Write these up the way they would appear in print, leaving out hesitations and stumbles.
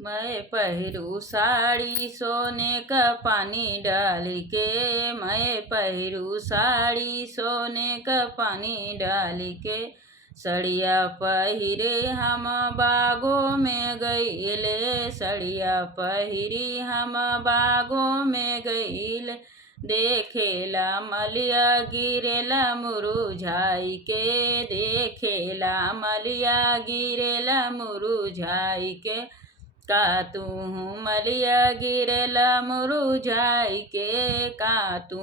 मैं पहिरू साड़ी सोने का पानी डाल के। मैं पहिरू साड़ी सोने का पानी डाल के। सड़िया पहिरे हम बागों में गईले। सड़िया पहिरी हम बागों में गईले। देखेला मलिया गिरेला मुरुझाई के। देखेला मलिया गिरेला मुरुझाई के। का तू मलिया गिरेला मुरुझाई के। का तू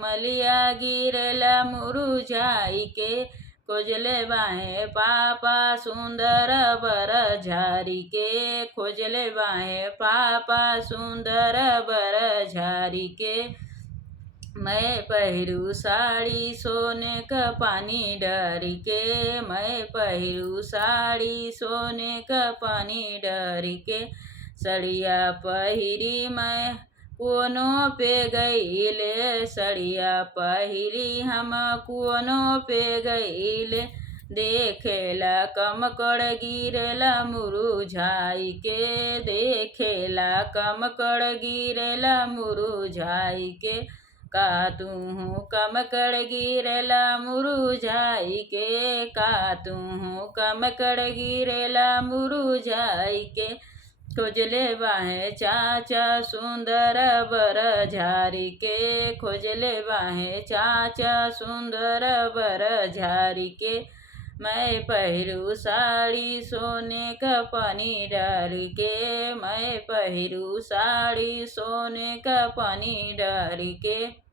मलिया गिरेला मुरुझाई के। खोजले बाहे पापा सुंदर बर झारी के। खोजले बाहे पापा सुंदर बर झारी के। मैं पहिरू साड़ी सोने का पानी डर के। मैं पहिरू साड़ी सोने का पानी डर के। सड़िया पहिरी मैं कोनों पे गईले। सड़िया पहिरी हम कोनों पे गईले। देखेला कमकड़ गिरेला मुरुझाई के। देखेला कमकड़ गिरेला मुरुझाई के। का तू कमकड़ गिरेला मुरुझाई के। का तू कमकड़ गिरेला मुरुझाई के। खोजले बाहे चाचा सुंदर बर झारी के। खोजले बाहे चाचा सुंदर बर झारी के। मैं पहिरू साड़ी सोने का पानी डाल के। मैं पहिरू साड़ी सोने का पानी डाल के।